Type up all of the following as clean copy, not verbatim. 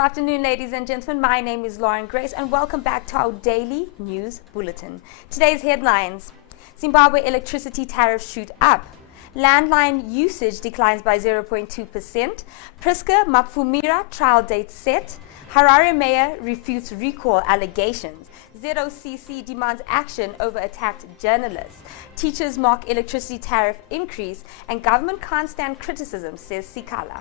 afternoon, ladies and gentlemen. My name is Lauren Grace, and welcome back to our daily news bulletin. Today's headlines: Zimbabwe electricity tariffs shoot up. Landline usage declines by 0.2%. Priscilla Mafumira trial date set. Harare mayor refutes recall allegations. Zocc demands action over attacked journalists. Teachers mock electricity tariff increase, and government can't stand criticism, says Sikala.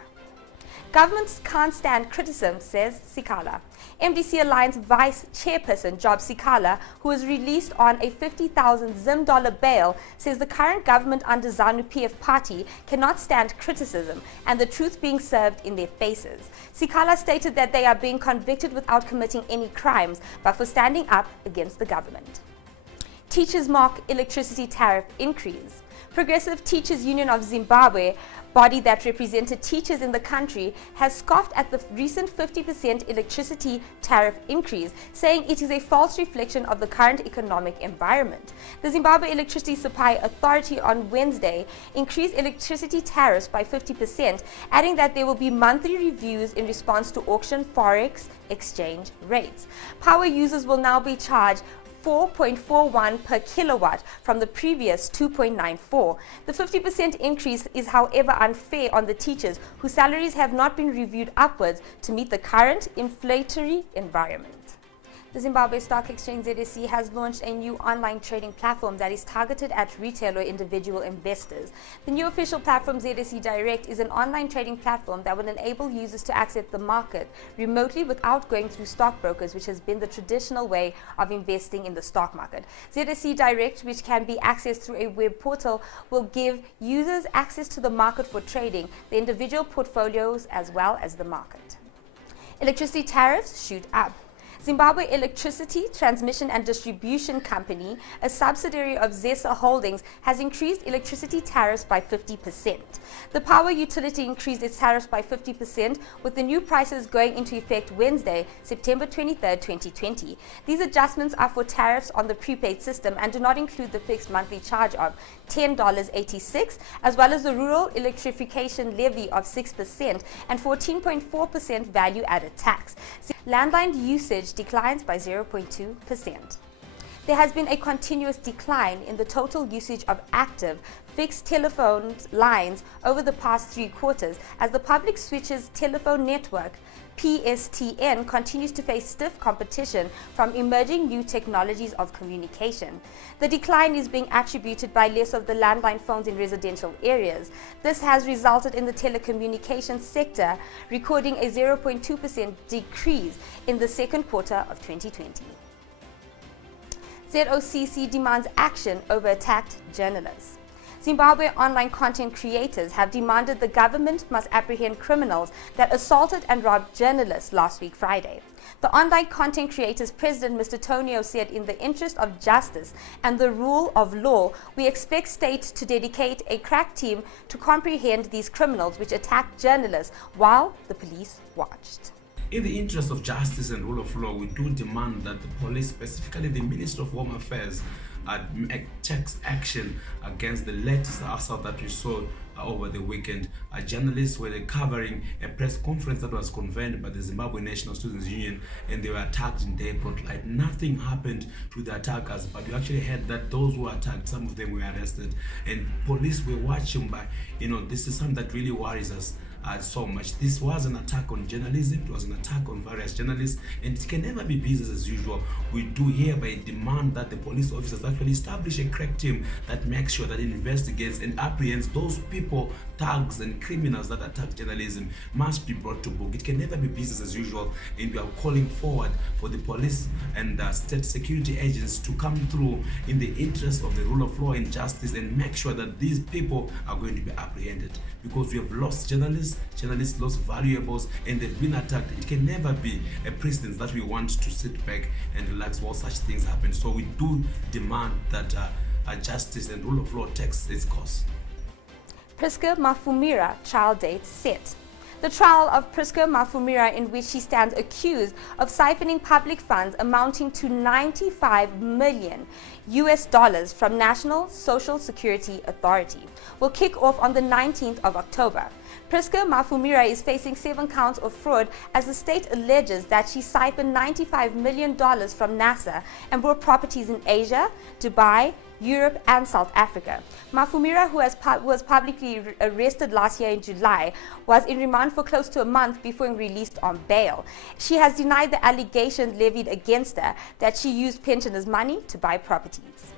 Governments can't stand criticism, says Sikala. MDC Alliance Vice Chairperson Job Sikala, who was released on a 50,000 Zim dollar bail, says the current government under ZANU-PF party cannot stand criticism and the truth being served in their faces. Sikala stated that they are being convicted without committing any crimes, but for standing up against the government. Teachers mock electricity tariff increase. Progressive Teachers Union of Zimbabwe, body that represented teachers in the country, has scoffed at the recent 50% electricity tariff increase, saying it is a false reflection of the current economic environment. The Zimbabwe Electricity Supply Authority on Wednesday increased electricity tariffs by 50%, adding that there will be monthly reviews in response to auction forex exchange rates. Power users will now be charged 4.41 per kilowatt from the previous 2.94. The 50% increase is, however, unfair on the teachers whose salaries have not been reviewed upwards to meet the current inflationary environment. The Zimbabwe Stock Exchange ZSE has launched a new online trading platform that is targeted at retail or individual investors. The new official platform, ZSE Direct, is an online trading platform that will enable users to access the market remotely without going through stockbrokers, which has been the traditional way of investing in the stock market. ZSE Direct, which can be accessed through a web portal, will give users access to the market for trading, the individual portfolios, as well as the market. Electricity tariffs shoot up. Zimbabwe Electricity Transmission and Distribution Company, a subsidiary of ZSE Holdings, has increased electricity tariffs by 50%. The power utility increased its tariffs by 50%, with the new prices going into effect Wednesday, September 23, 2020. These adjustments are for tariffs on the prepaid system and do not include the fixed monthly charge of $10.86, as well as the rural electrification levy of 6% and 14.4% value-added tax. Landline usage declines by 0.2%. There has been a continuous decline in the total usage of active fixed telephone lines over the past 3 quarters as the public switches telephone network PSTN continues to face stiff competition from emerging new technologies of communication. The decline is being attributed by less of the landline phones in residential areas. This has resulted in the telecommunications sector recording a 0.2% decrease in the second quarter of 2020. Zocc demands action over attacked journalists. Zimbabwe online content creators have demanded the government must apprehend criminals that assaulted and robbed journalists last week Friday. The online content creators president, Mr. Tonio, said, "In the interest of justice and the rule of law, we expect states to dedicate a crack team to comprehend these criminals which attacked journalists while the police watched." In the interest of justice and rule of law, we do demand that the police, specifically the Minister of Home Affairs, takes action against the latest assault that we saw over the weekend. Journalists were covering a press conference that was convened by the Zimbabwe National Students Union, and they were attacked in day broad light. Nothing happened to the attackers, but we actually heard that those who were attacked, some of them were arrested, and police were watching by, this is something that really worries us so much. This was an attack on journalism, it was an attack on various journalists, and it can never be business as usual. We do hereby demand that the police officers actually establish a crack team that makes sure that it investigates and apprehends those people, thugs and criminals that attack journalism must be brought to book. It can never be business as usual, and we are calling forward for the police and state security agents to come through in the interest of the rule of law and justice and make sure that these people are going to be apprehended, because we have lost journalists lost valuables, and they've been attacked. It can never be a precedent that we want to sit back and relax while such things happen. So we do demand that justice and rule of law takes its course. Priscilla Mafumira trial date set. The trial of Priscilla Mafumira, in which she stands accused of siphoning public funds amounting to $95 million from National Social Security Authority, will kick off on the 19th of October. Priscilla Mafumira is facing 7 counts of fraud as the state alleges that she siphoned $95 million from NASA and bought properties in Asia, Dubai, Europe and South Africa. Mafumira, who was publicly arrested last year in July, was in remand for close to a month before being released on bail. She has denied the allegations levied against her that she used pensioners' money to buy properties.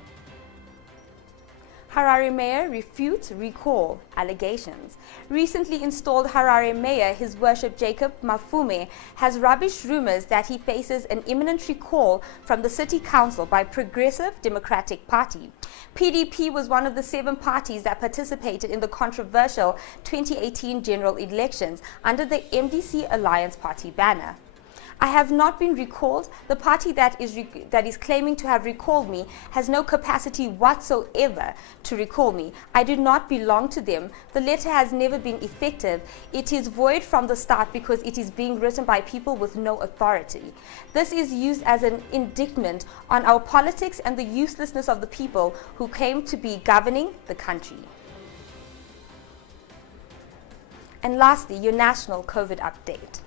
Harare mayor refutes recall allegations. Recently installed Harare mayor, His Worship Jacob Mafume, has rubbished rumors that he faces an imminent recall from the city council by Progressive Democratic Party. PDP was one of the 7 parties that participated in the controversial 2018 general elections under the MDC Alliance Party banner. I have not been recalled. The party that is claiming to have recalled me has no capacity whatsoever to recall me. I do not belong to them. The letter has never been effective. It is void from the start because it is being written by people with no authority. This is used as an indictment on our politics and the uselessness of the people who came to be governing the country. And lastly, your national COVID update.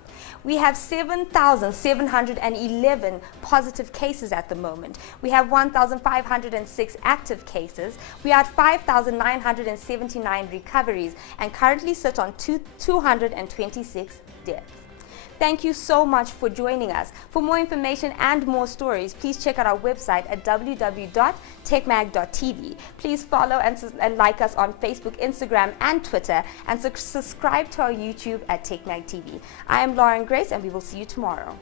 We have 7,711 positive cases at the moment. We have 1,506 active cases. We had 5,979 recoveries and currently sit on 226 deaths. Thank you so much for joining us. For more information and more stories, please check out our website at www.techmag.tv. Please follow and like us on Facebook, Instagram, and Twitter, and subscribe to our YouTube at TechMag TV. I am Lauren Grace, and we will see you tomorrow.